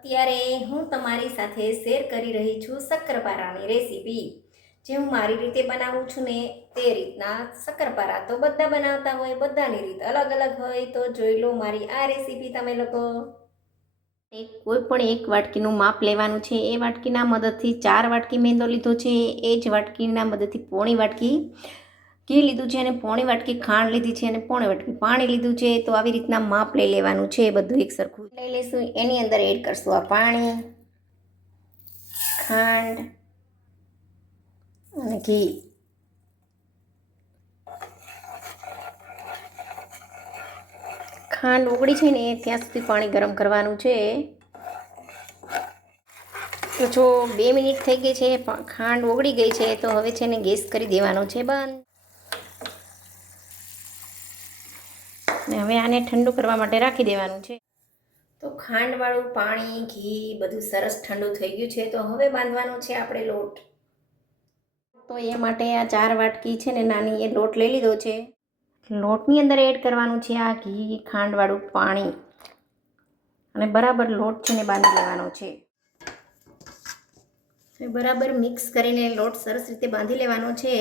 અત્યારે હું તમારી સાથે શેર કરી રહી છું શક્કરપારાની રેસીપી. જે હું મારી રીતે બનાવું છું ને તે રીતના. શક્કરપારા તો બધા બનાવતા હોય, બધાની રીત અલગ અલગ હોય. તો જોઈ લો મારી આ રેસીપી તમે લોકો. કોઈ પણ એક વાટકીનું માપ લેવાનું છે. એ વાટકીના મદદથી 4 વાટકી મેંદો લીધો છે. એ જ વાટકીના મદદથી પોણી વાટકી ઘી લીધું છે અને પોણી વાટકી ખાંડ લીધી છે અને પોણી વાટકી પાણી લીધું છે. તો આવી રીતના માપ લઈ લેવાનું છે. બધું એક સરખું લઈ લઈશું. એની અંદર એડ કરશું આ પાણી, ખાંડ અને ઘી. ખાંડ ઓગળી છે ને ત્યાં સુધી પાણી ગરમ કરવાનું છે. તો જો 2 મિનિટ થઈ ગઈ છે, ખાંડ ઓગળી ગઈ છે. તો હવે છે ને ગેસ કરી દેવાનો છે બંધ. ને હવે આને ઠંડુ કરવા માટે રાખી દેવાનું છે. તો ખાંડવાળું પાણી, ઘી બધું સરસ ઠંડુ થઈ ગયું છે. તો હવે બાંધવાનો છે આપણે લોટ. તો એ માટે આ 4 વાટકી છે ને નાની એ લોટ લઈ લીધો છે. લોટની અંદર એડ કરવાનું છે આ ઘી, ખાંડવાળું પાણી અને બરાબર લોટ છે ને બાંધી લેવાનો છે. બરાબર મિક્સ કરીને લોટ સરસ રીતે બાંધી લેવાનો છે.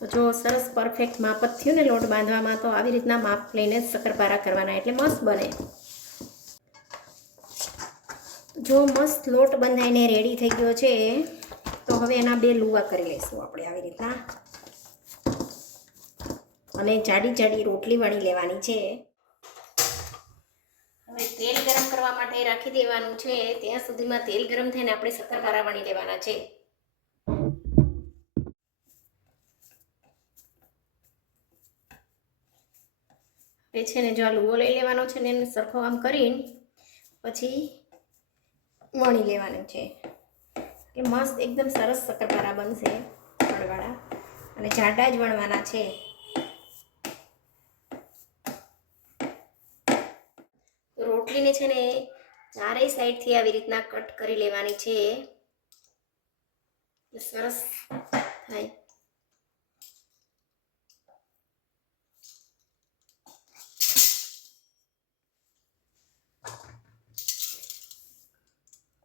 તો જો સરસ પરફેક્ટ માપ જ થયું ને લોટ બાંધવામાં. તો આવી રીતના માપ લઈને શક્કરપારા કરવાના એટલે મસ્ત બને. જો મસ્ત લોટ બંધાઈને રેડી થઈ ગયો છે. તો હવે એના 2 લુવા કરી લઈશું આપણે આવી રીતના. અને જાડી જાડી રોટલી વણી લેવાની છે. હવે તેલ ગરમ કરવા માટે રાખી દેવાનું છે. ત્યાં સુધીમાં તેલ ગરમ થઈને આપણે શક્કરપારા વણી લેવાના છે. એ છે ને જો આ લુવો લઈ લેવાનો છે ને એને સરખો આમ કરીને પછી વણી લેવાનું છે. એ મસ્ત એકદમ સરસ શક્કરપારા બનશે વણવાળા. અને જાડા જ વણવાના છે. રોટલીને છે ને ચારેય સાઈડથી આવી રીતના કટ કરી લેવાની છે. સરસ થાય.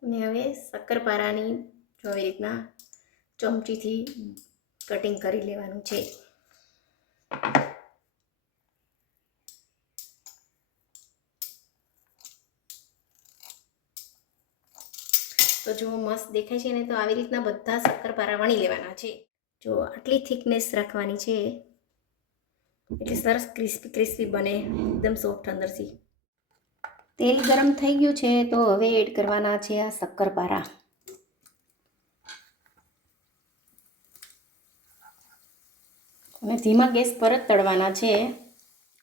અને હવે શક્કરપારાની જો આવી રીતના ચમચીથી કટિંગ કરી લેવાનું છે. તો જો મસ્ત દેખાય છે ને. તો આવી રીતના બધા શક્કરપારા વણી લેવાના છે. જો આટલી થિકનેસ રાખવાની છે એટલે સરસ ક્રિસ્પી ક્રિસ્પી બને, એકદમ સોફ્ટ અંદરથી. તેલ ગરમ થઈ ગયું છે. તો હવે એડ કરવાના છે આ શક્કરપારા. અને ધીમા ગેસ પર જ તળવાના છે.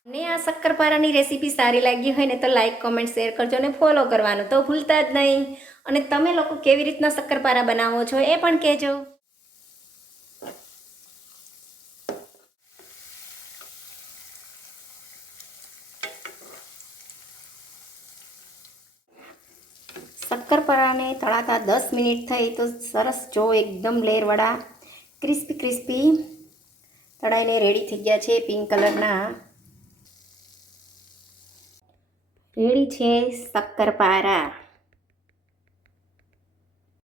ને આ શક્કરપારાની રેસીપી સારી લાગી હોય ને તો લાઈક, કોમેન્ટ, શેર કરજો અને ફોલો કરવાનું તો ભૂલતા જ નહીં. અને તમે લોકો કેવી રીતના શક્કરપારા બનાવો છો એ પણ કહેજો. શક્કરપારાને તળાતા 10 મિનિટ થઈ. તો સરસ જો એકદમ લેયરવાળા ક્રિસ્પી ક્રિસ્પી તળાઈને રેડી થઈ ગયા છે. પિંક કલરના રેડી છે શક્કરપારા.